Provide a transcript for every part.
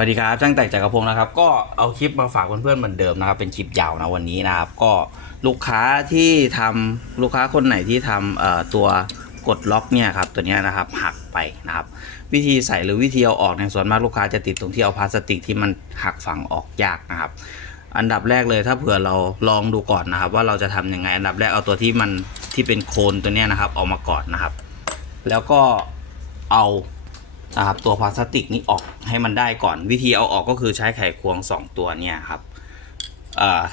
สวัสดีครับจ้างแตกจากรพงนะครับ ก็เอาคลิปมาฝากเพื่อนๆเหมือนเดิมนะครับ เป็นคลิปยาวนะวันนี้นะครับ ก็ลูกค้าที่ทำลูกค้าคนไหนที่ทำตัวกดล็อกเนี่ยครับตัวนี้นะครับหักไปนะครับ วิธีใส่หรือวิธีเอาออกเนี่ยส่วนมากลูกค้าจะติดตรงที่เอาพลาสติกที่มันหักฝังออกยากนะครับ อันดับแรกเลยถ้าเผื่อเราลองดูก่อนนะครับ ว่าเราจะทำยังไง อันดับแรกเอาตัวที่มันที่เป็นโคนตัวนี้นะครับ ออกมาก่อนนะครับ แล้วก็เอา นะครับตัวพลาสติกนี้ออกให้มันได้ก่อน วิธีเอาออกก็คือใช้ไขควง 2 ตัวเนี่ยครับ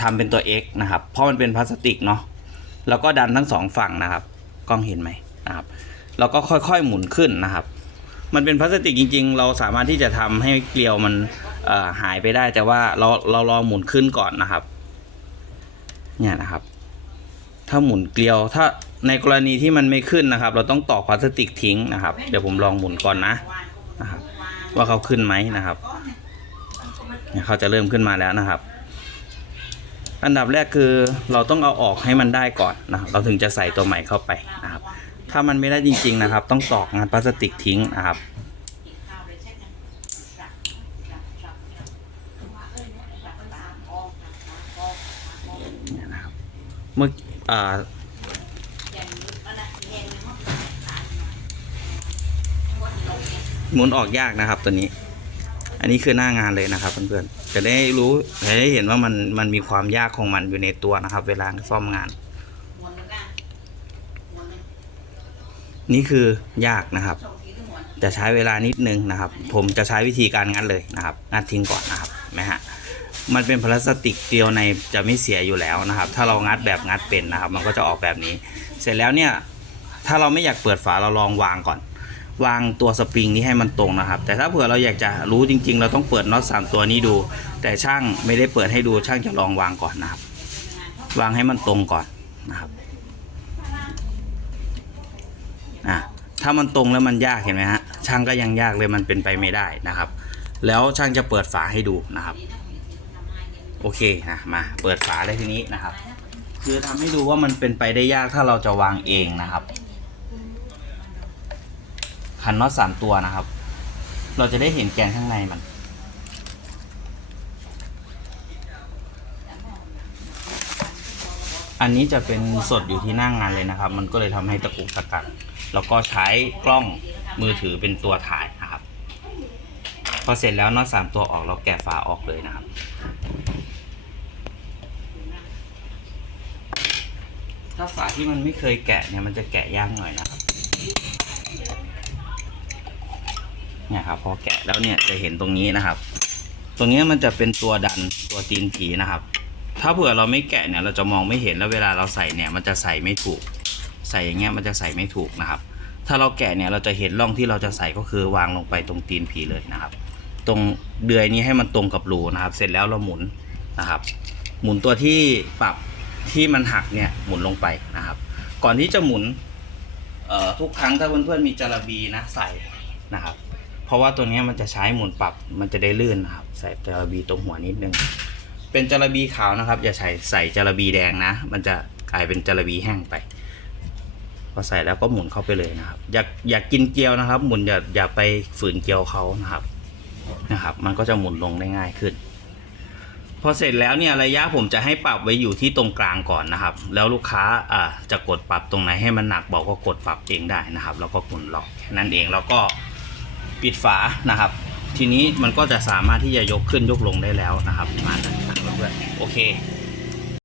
ทำเป็นตัว X นะครับ เพราะมันเป็นพลาสติกเนาะแล้วก็ดันทั้งสองฝั่งนะครับกล้องเห็นไหมนะครับแล้วก็ค่อยๆหมุนขึ้นนะครับ มันเป็นพลาสติกจริง ๆ เราสามารถที่จะทำให้เกลียวมันหายไปได้แต่ว่าเราเราลองหมุนขึ้นก่อนนะครับ เนี่ยนะครับ ถ้าหมุนเกลียวถ้าในกรณีที่มันไม่ขึ้นนะครับ เราต้องตอกพลาสติกทิ้งนะครับ เดี๋ยวผมลองหมุนก่อนนะ ว่าเขาขึ้นไหมนะครับเขาจะเริ่มขึ้นมาแล้วนะครับ อันดับแรกคือเราต้องเอาออกให้มันได้ก่อนนะครับ เราถึงจะใส่ตัวใหม่เข้าไปนะครับ ถ้ามันไม่ได้จริง ๆนะครับ ต้องตอกงานพลาสติกทิ้งนะครับเมื่ออ่า หมุนออกยากนะครับตัวนี้ อันนี้คือหน้างานเลยนะครับเพื่อนๆจะได้รู้จะได้เห็นว่ามันมันมีความยากของมันอยู่ในตัวนะครับ เวลาซ่อมงาน นี่คือยากนะครับ จะใช้เวลานิดนึงนะครับ ผมจะใช้วิธีการงัดเลยนะครับงัดทิ้งก่อนนะครับนไหมฮะมันเป็นพลาสติกเกลียวในจะไม่เสียอยู่แล้วนะครับ ถ้าเรางัดแบบงัดเป็นนะครับ มันก็จะออกแบบนี้ เสร็จแล้วเนี่ย ถ้าเราไม่อยากเปิดฝาเราลองวางก่อน วางตัวสปริงนี้ให้มันตรงนะครับ แต่ถ้าเผื่อเราอยากจะรู้จริง ๆ เราต้องเปิดน็อตสามตัวนี้ดู แต่ช่างไม่ได้เปิดให้ดูช่างจะลองวางก่อนนะครับ วางให้มันตรงก่อนนะครับอะถ้ามันตรงแล้วมันยากเห็นไหมฮะช่างก็ยังยากเลยมันเป็นไปไม่ได้นะครับ แล้วช่างจะเปิดฝาให้ดูนะครับโอเคนะมาเปิดฝาได้ทีนี้นะครับ คือทำให้ดูว่ามันเป็นไปได้ยากถ้าเราจะวางเองนะครับ คันน็อตสามตัวนะครับ เราจะได้เห็นแกนข้างในมัน อันนี้จะเป็นสดอยู่ที่หน้างงานเลยนะครับ มันก็เลยทำให้ตะกุกตะกักแล้วก็ใช้กล้องมือถือเป็นตัวถ่ายนะครับ พอเสร็จแล้วน็อตสามตัวออกเราแกะฝาออกเลยนะครับถ้าฝาที่มันไม่เคยแกะเนี่ยมันจะแกะยากหน่อยนะครับ เนี่ยครับพอแกะแล้วเนี่ยจะเห็นตรงนี้นะครับ ตรงนี้มันจะเป็นตัวดันตัวตีนผีนะครับ ถ้าเผื่อเราไม่แกะเนี่ยเราจะมองไม่เห็นแล้วเวลาเราใส่เนี่ยมันจะใส่ไม่ถูก ใส่อย่างเงี้ยมันจะใส่ไม่ถูกนะครับ ถ้าเราแกะเนี่ยเราจะเห็นร่องที่เราจะใส่ก็คือวางลงไปตรงตีนผีเลยนะครับ ตรงเดือยนี้ให้มันตรงกับรูนะครับ เสร็จแล้วเราหมุนนะครับ หมุนตัวที่ปรับที่มันหักเนี่ยหมุนลงไปนะครับ ก่อนที่จะหมุนเอ่อทุกครั้งถ้าเพื่อนๆมีจระบีนะใส่นะครับ เพราะว่าตัวนี้มันจะใช้หมุนปรับมันจะได้ลื่นนะครับ ใส่จระบีตรงหัวนิดนึง เป็นจระบีขาวนะครับ อย่าใส่ใส่จระบีแดงนะ มันจะกลายเป็นจระบีแห้งไปพอใส่แล้วก็หมุนเข้าไปเลยนะครับ อยากอยากกินเกลียวนะครับ หมุนอย่าอย่าไปฝืนเกลียวเขานะครับนะครับ มันก็จะหมุนลงได้ง่ายขึ้น พอเสร็จแล้วเนี่ยระยะผมจะให้ปรับไว้อยู่ที่ตรงกลางก่อนนะครับ แล้วลูกค้าอ่าจะกดปรับตรงไหนให้มันหนักเบาก็กดปรับเองได้นะครับ แล้วก็หมุนล็อกแค่นั้นเองแล้วก็ ปิดฝานะครับ ทีนี้มันก็จะสามารถที่จะยกขึ้นยกลงได้แล้วนะครับประมาณนั้นนะเพื่อนๆโอเค